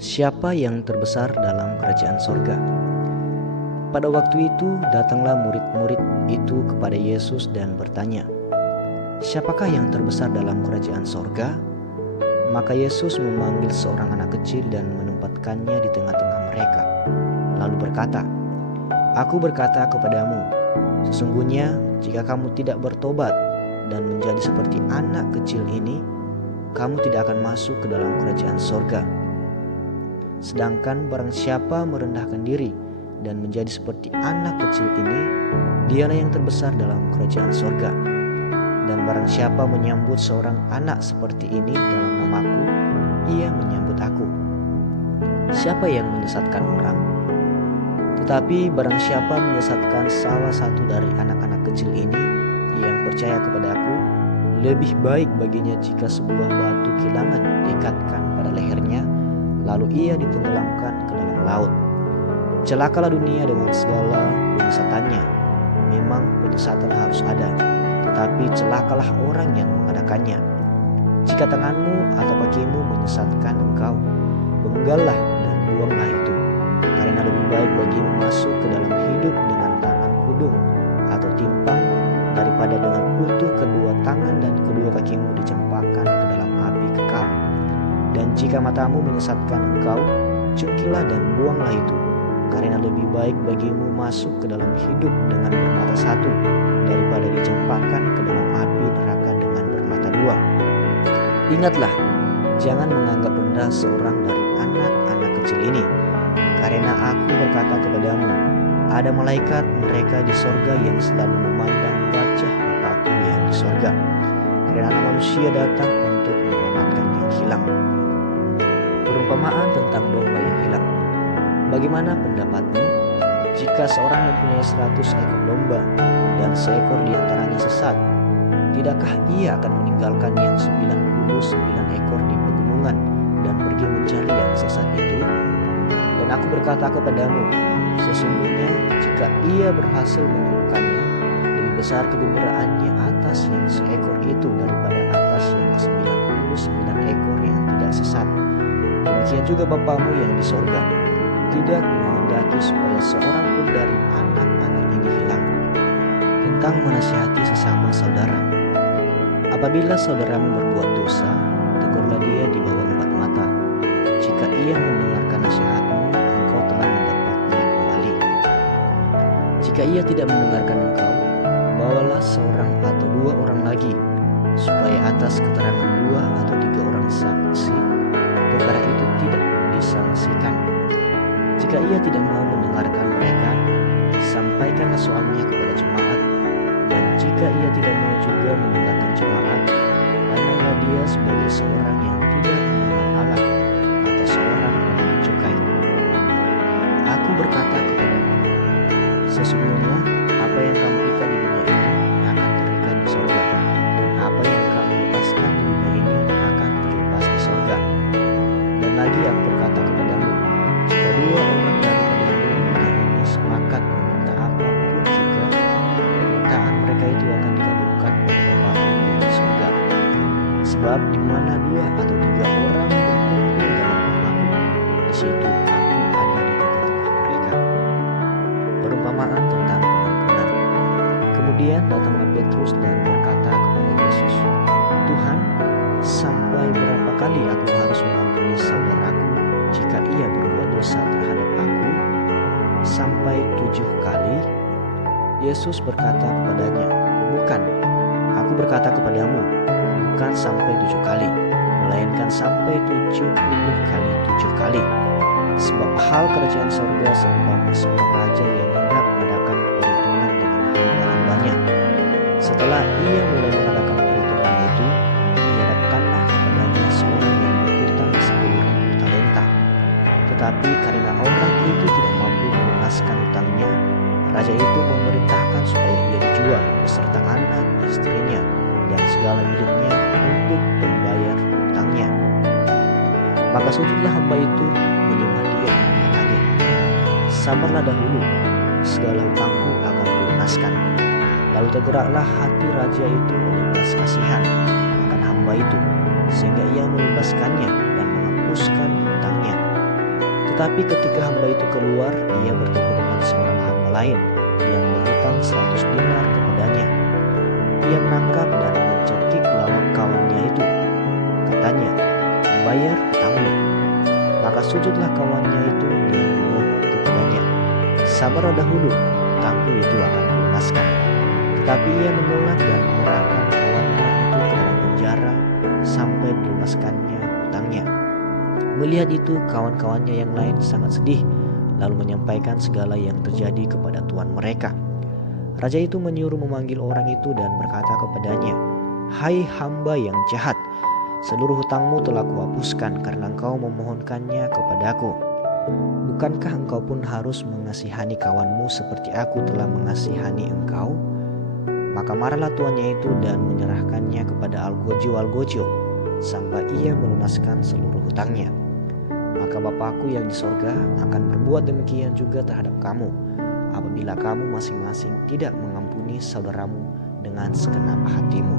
Siapa yang terbesar dalam kerajaan sorga? Pada waktu itu datanglah murid-murid itu kepada Yesus dan bertanya, "Siapakah yang terbesar dalam kerajaan sorga?" Maka Yesus memanggil seorang anak kecil dan menempatkannya di tengah-tengah mereka, lalu berkata, "Aku berkata kepadamu, sesungguhnya jika kamu tidak bertobat dan menjadi seperti anak kecil ini, kamu tidak akan masuk ke dalam kerajaan sorga. Sedangkan barang siapa merendahkan diri dan menjadi seperti anak kecil ini, dialah yang terbesar dalam kerajaan sorga. Dan barang siapa menyambut seorang anak seperti ini dalam namaku, ia menyambut aku. Siapa yang menyesatkan orang? Tetapi barang siapa menyesatkan salah satu dari anak-anak kecil ini yang percaya kepada aku, lebih baik baginya jika sebuah batu kilangan diikatkan pada lehernya, lalu ia ditenggelamkan ke dalam laut. Celakalah dunia dengan segala penyesatannya. Memang penyesatan harus ada, tetapi celakalah orang yang mengadakannya. Jika tanganmu atau kakimu menyesatkan engkau, penggallah dan buanglah itu. Karena lebih baik bagimu masuk ke dalam hidup dengan tangan kudung atau timpang, daripada dengan utuh kedua tangan dan kedua kakimu dicampakkan ke dalam api kekal. Dan jika matamu menyesatkan engkau, cungkilah dan buanglah itu. Karena lebih baik bagimu masuk ke dalam hidup dengan bermata satu, daripada dicampakkan ke dalam api neraka dengan bermata dua. Ingatlah, jangan menganggap rendah seorang dari anak-anak kecil ini. Karena aku berkata kepadamu, ada malaikat mereka di sorga yang selalu memandang wajah Bapa-Ku yang di sorga. Karena Anak Manusia datang untuk menyelamatkan yang hilang. Perumpamaan tentang domba yang hilang. Bagaimana pendapatmu? Jika seorang mempunyai 100 ekor domba dan seekor di antaranya sesat, tidakkah ia akan meninggalkan yang 99 ekor di pegunungan dan pergi mencari yang sesat itu? Dan aku berkata kepadamu, sesungguhnya jika ia berhasil menemukannya, lebih besar kegembiraannya atas yang seekor itu daripada atas yang 99 ekor yang tidak sesat. Demikian juga Bapamu yang di sorga tidak menghendaki supaya seorang pun dari anak-anak ini hilang. Tentang menasihati sesama saudara. Apabila saudaramu berbuat dosa, tegurlah dia di bawah 4 mata. Jika ia mendengarkan nasihatmu, engkau telah mendapatnya kembali. Jika ia tidak mendengarkan engkau, bawalah seorang atau 2 orang lagi, supaya atas keterangan 2 atau 3 orang saksi, perkara itu tidak disangsikan. Jika ia tidak mau mendengarkan mereka, sampaikanlah soalnya kepada jemaat. Dan jika ia tidak mau juga mendengarkan jemaat, pandanglah dia sebagai seorang yang tidak mengenal Allah atau seorang yang cukai. Aku berkata kepadamu, sesungguhnya apa yang kamu ikat di dunia ini akan terikat di sorga, dan apa yang kamu lepaskan di dunia ini akan terlepas di sorga. Dan lagi aku berkata kepadamu, jika 2 orang daripadamu yang ini sepakat meminta apapun juga, permintaan mereka itu akan dikabulkan oleh Bapa-Ku yang di sorga. Sebab di mana 2 atau 3 orang berkumpul dalam namaku, di situ aku ada di tengah-tengah mereka. Perumpamaan tentang pengampunan. Kemudian datanglah Petrus dan berkata kepada Yesus, "Tuhan, sampai berapa kali aku harus mengampuni saudaraku jika ia berbuat dosa terhadap aku? Sampai 7 kali?" Yesus berkata kepadanya, "Bukan, aku berkata kepadamu, bukan sampai 7 kali, melainkan sampai 70 kali 7 kali. Sebab hal kerajaan sorga seumpama seorang raja yang hendak mengadakan perhitungan dengan hamba-hambanya. Setelah ia mulai mengadakan perhitungan itu, dihadapkanlah kepadanya seorang yang berhutang 10.000 talenta. Tetapi karena orang itu tidak mampu melunaskan hutangnya, raja itu memerintahkan supaya ia dijual beserta anak, istrinya, dan segala miliknya untuk membayar hutangnya. Maka sujudlah hamba itu menyembah dia dan katanya, sabarlah dahulu, segala hutangku akan kulunaskan. Lalu tergeraklah hati raja itu oleh belas kasihan akan hamba itu, sehingga ia membebaskannya dan menghapuskan hutangnya. Tetapi ketika hamba itu keluar, ia bertemu dengan seorang hamba lain yang berhutang 100 dinar kepadanya. Ia menangkap dan mencekik kawannya itu. Katanya, "Bayar hutangmu." Maka sujudlah kawannya itu dan memohon kepadanya, "Sabarlah dahulu, hutangku itu akan kulunaskan." Tetapi ia menolak dan menyerahkan kawannya itu ke dalam penjara sampai dilunaskannya hutangnya. Melihat itu, kawan-kawannya yang lain sangat sedih, lalu menyampaikan segala yang terjadi kepada tuan mereka. Raja itu menyuruh memanggil orang itu dan berkata kepadanya, "Hai hamba yang jahat, seluruh hutangmu telah kuhapuskan karena engkau memohonkannya kepadaku. Bukankah engkau pun harus mengasihani kawanmu seperti aku telah mengasihani engkau?" Maka marahlah tuannya itu dan menyerahkannya kepada algojo-algojo sampai ia melunaskan seluruh hutangnya. Maka Bapakku yang di sorga akan berbuat demikian juga terhadap kamu, apabila kamu masing-masing tidak mengampuni saudaramu dengan segenap hatimu.